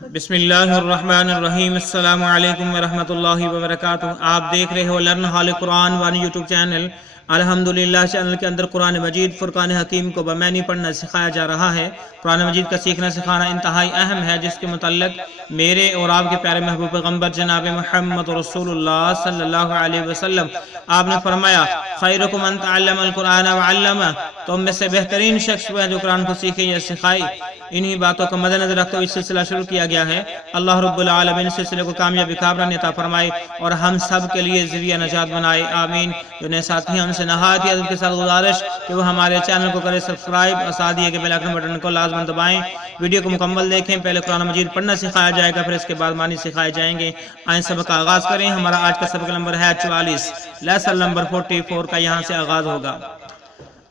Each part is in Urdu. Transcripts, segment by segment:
بسم اللہ الرحمن الرحیم۔ السلام علیکم ورحمۃ اللہ وبرکاتہ۔ آپ دیکھ رہے ہو لرن ہال قرآن وانی یوٹیوب چینل۔ الحمدللہ چینل کے اندر قرآن مجید فرقان حکیم کو بمعنی پڑھنا سکھایا جا رہا ہے۔ قرآن مجید کا سیکھنا سکھانا انتہائی اہم ہے، جس کے متعلق میرے اور آپ کے پیارے محبوب پیغمبر جناب محمد رسول اللہ صلی اللہ علیہ وسلم آپ نے فرمایا خیرکم من تعلم القرآن وعلمہ، تم میں سے بہترین شخص وہ ہے جو قرآن کو سیکھے یا سکھائے۔ انہی باتوں کو مد نظر رکھتے ہوئے سلسلہ شروع کیا گیا ہے۔ اللہ رب العالمین سلسلے کو کامیابی کامرانی عطا فرمائے اور ہم سب کے لیے ذریعہ نجات بنائے، آمین۔ جو نئے ساتھی ہم سے نہایت ہی ادب کے ساتھ گزارش کہ وہ ہمارے چینل کو کرے سبسکرائب اور ساتھ ہی بیل آئیکن بٹن کو لازم دبائیں۔ ویڈیو کو مکمل دیکھیں۔ پہلے قرآن مجید پڑھنا سکھایا جائے گا، پھر اس کے بعد معنی سکھائے جائیں گے۔ آئیں سبق کا آغاز کریں۔ ہمارا آج کا سبق نمبر ہے 44، لیسن نمبر 44 کا یہاں سے آغاز ہوگا۔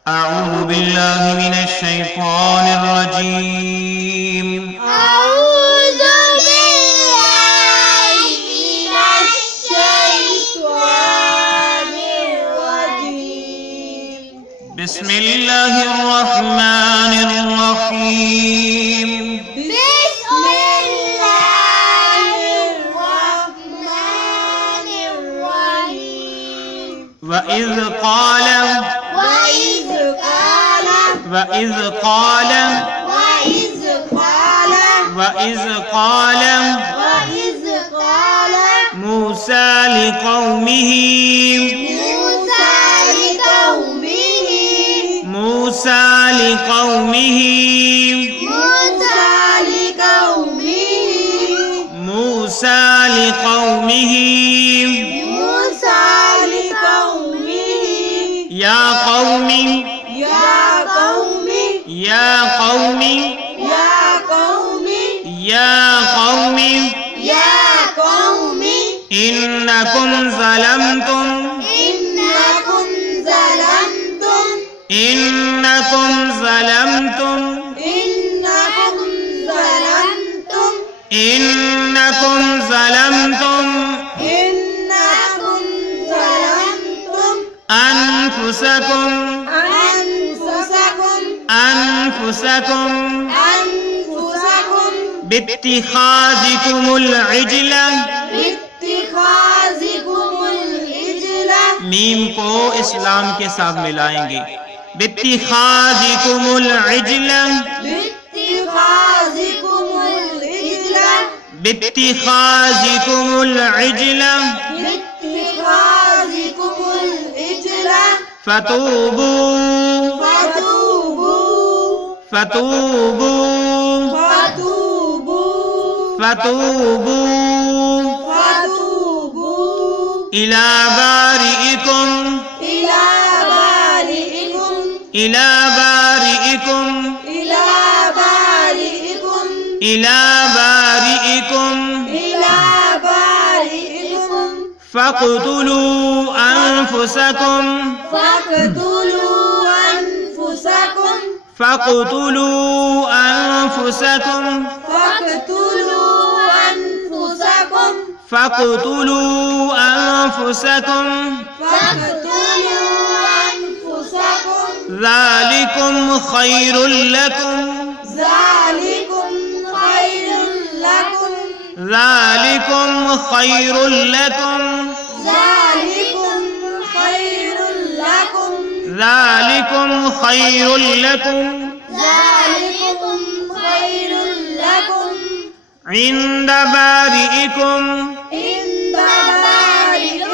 اعوذ باللہ من الشیطان الرجیم، أعوذ بالله من الشيطان الرجيم. بسم اللہ الرحمن الرحیم۔ بسم الله الرحمن الرحيم. وَإِذْ قَالَ وإذ قال وَإِذْ قَالَ وإذ قال وَإِذْ قَالَ وإذ قال موسى لقومه موسى لقومه موسى لقومه موسى لقومه موسى لقومه موسى لقومه يا قوم يا قوم يا قوم يا قوم يا قوم يا قوم إنكم ظلمتم إنكم ظلمتم إنكم ظلمتم إنكم ظلمتم إنكم ظلمتم إنكم ظلمتم أنفسكم أنفسكم أنفسكم أنفسكم باتخاذكم العجل۔ باتخاذكم العجل میم کو اسلام کے ساتھ ملائیں گے۔ باتخاذكم العجل باتخاذكم العجل باتخاذكم العجل باتخاذكم العجل فتوبوا فتوبوا فتوبوا فتوبوا فتوبوا فتوبوا إلى بارئكم إلى بارئكم إلى بارئكم إلى بارئكم إلى بارئكم إلى بارئكم فاقتلوا أنفسكم فاقتلوا أنفسكم فاقتلوا أنفسكم فاقتلوا أنفسكم فاقتلوا أنفسكم فاقتلوا أنفسكم ذلكم خير لكم ذلكم خير لكم ذلكم خير لكم ذلكم خير لكم ذلكم خير لكم ذلكم خير لكم عند بارئكم عند بارئكم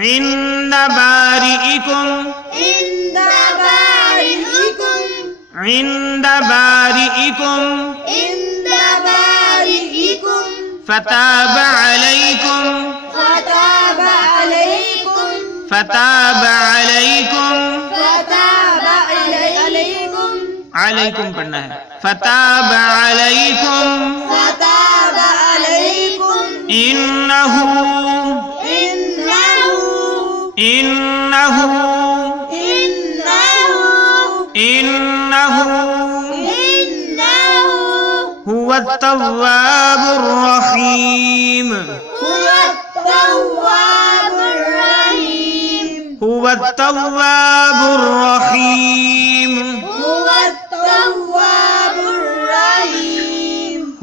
عند بارئكم عند بارئكم عند بارئكم عند بارئكم فتاب عليكم فتاب عليكم فتاب عليكم فتاب عليكم عليكم پڑھنا ہے فتاب عليكم فتاب عليكم إنه إنه إنه إنه إنه إنه هو التواب الرحيم هو التواب الرحيم هو التواب الرحيم هو التواب الرحيم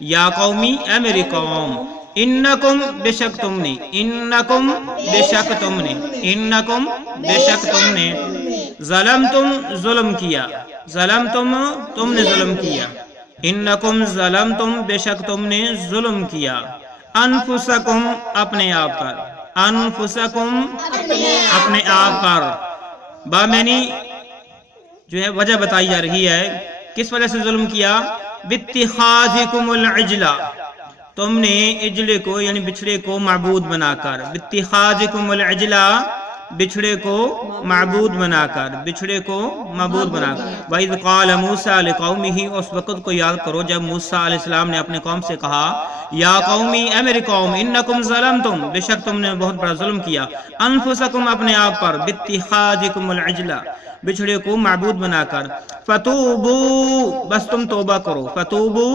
یا قومی اے میری قوم، انکم بے شک تم نے، انکم بے شک تم نے، انکم بے شک تم نے، ظلمتم ظلم کیا، ظلمتم تم نے ظلم کیا، انکم ظلمتم بے شک تم نے ظلم کیا، انفسکم اپنے آپ پر، انفسکم اپنے آپ پر، بامعنی جو ہے وجہ بتائی جا رہی ہے کس وجہ سے ظلم کیا، باتخاذکم العجلہ، تم نے اجلے کو یعنی بچھڑے کو معبود بنا کر، باتخاذکم العجلہ بچھڑے کو معبود بنا کر، بچھڑے کو معبود بنا کر، وَإِذْ قَالَ مُوسَىٰ لِقَوْمِهِ، اس وقت کو یاد کرو جب موسیٰ علیہ السلام نے اپنے قوم سے کہا، یا قومی اے میری قوم، انکم ظلمتم بے شک تم نے بہت بڑا ظلم کیا، انفسکم اپنے آپ پر، باتخاذکم العجلہ بچھڑے کو معبود بنا کر، فتوبو بس تم توبہ کرو، فتوبو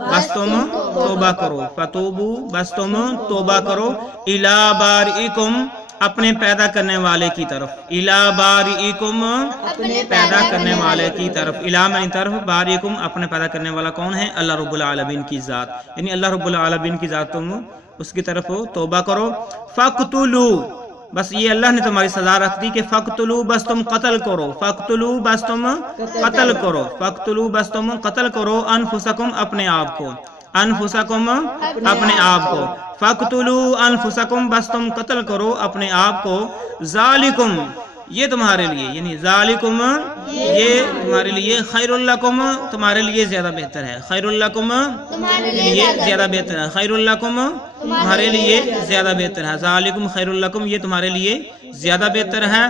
بس تم توبہ کرو، فتوبو بس تم توبہ کرو، الی بارئکم اپنے پیدا کرنے والے کی طرف، الی بارئکم پیدا کرنے والے کی طرف، الی معنی طرف، بارئکم اپنے پیدا کرنے والا کون ہے، اللہ رب العالمین کی ذات، یعنی اللہ رب العالمین کی ذات تم اس کی طرف توبہ کرو، فقتلوا بس یہ اللہ نے تمہاری سزا رکھ دی کہ فقتلوا بس تم قتل کرو، فقتلوا بس تم قتل کرو، فقتلوا بس تم قتل کرو، انفسکم اپنے آپ کو، انفسکم اپنے آپ کو، فقتلوا انفسکم بس تم قتل کرو اپنے آپ کو، ذالکم یہ تمہارے لیے، یعنی ذالکم یہ تمہارے لیے، خیر لکم تمہارے لیے زیادہ بہتر ہے، خیر لکم یہ زیادہ بہتر ہے، خیر لکم تمہارے لیے زیادہ بہتر ہے، ذالکم خیر لکم یہ تمہارے لیے زیادہ بہتر ہے،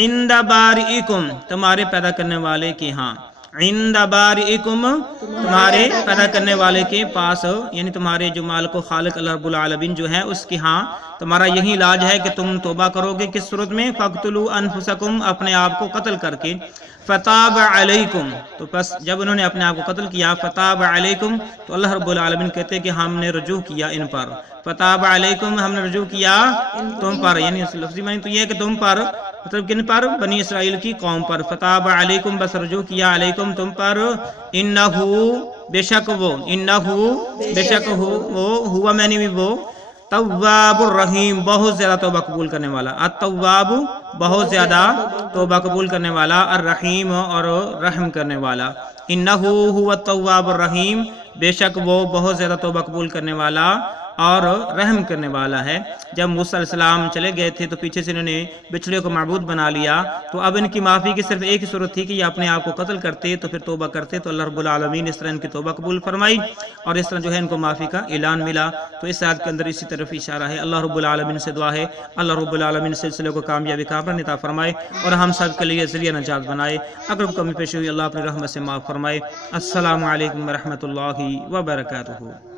عند بارئکم تمہارے پیدا کرنے والے کے ہاں، عند بارئکم تمہارے پیدا کرنے والے کے پاس، یعنی تمہارے جو مالک و خالق اللہ رب العالمین جو ہے اس کے ہاں تمہارا یہی علاج ہے کہ تم توبہ کرو گے، کس صورت میں، فقتلوا انفسکم اپنے آپ کو قتل کر کے، فتاب علیکم تو پس جب انہوں نے اپنے آپ کو قتل کیا، فتاب علیکم تو اللہ رب العالمین کہتے ہیں کہ ہم نے رجوع کیا ان پر، فتاب علیکم ہم نے رجوع کیا تم پر، یعنی اس لفظی معنی تو یہ ہے کہ تم پر، مطلب کن پر، بنی اسرائیل کی قوم پر، فتاب علیکم بس رجوع کیا، علیکم تم پر، انہو بے شک وہ، انہو بے شک وہ، ہوا میں نے بھی وہ، تواب الرحیم بہت زیادہ توبہ قبول کرنے والا، التواب بہت زیادہ توبہ قبول کرنے والا، الرحیم اور رحم کرنے والا، انہو هو التواب الرحیم بے شک وہ بہت زیادہ توبہ قبول کرنے والا اور رحم کرنے والا ہے۔ جب موسیٰ علیہ السلام چلے گئے تھے تو پیچھے سے انہوں نے بچھڑے کو معبود بنا لیا، تو اب ان کی معافی کی صرف ایک ہی صورت تھی کہ یہ اپنے آپ کو قتل کرتے تو پھر توبہ کرتے، تو اللہ رب العالمین اس طرح ان کی توبہ قبول فرمائی اور اس طرح جو ہے ان کو معافی کا اعلان ملا۔ تو اس آیت کے اندر اسی طرف اشارہ ہے۔ اللہ رب العالمین سے دعا ہے اللہ رب العالمین سلسلے کو کامیابی کامران عطا فرمائے اور ہم سب کے لیے ذریعہ نجات بنائے۔ اگر کمی پیشی ہوئی اللہ اپنی رحمت سے معاف فرمائے۔ السلام علیکم ورحمۃ اللہ وبرکاتہ۔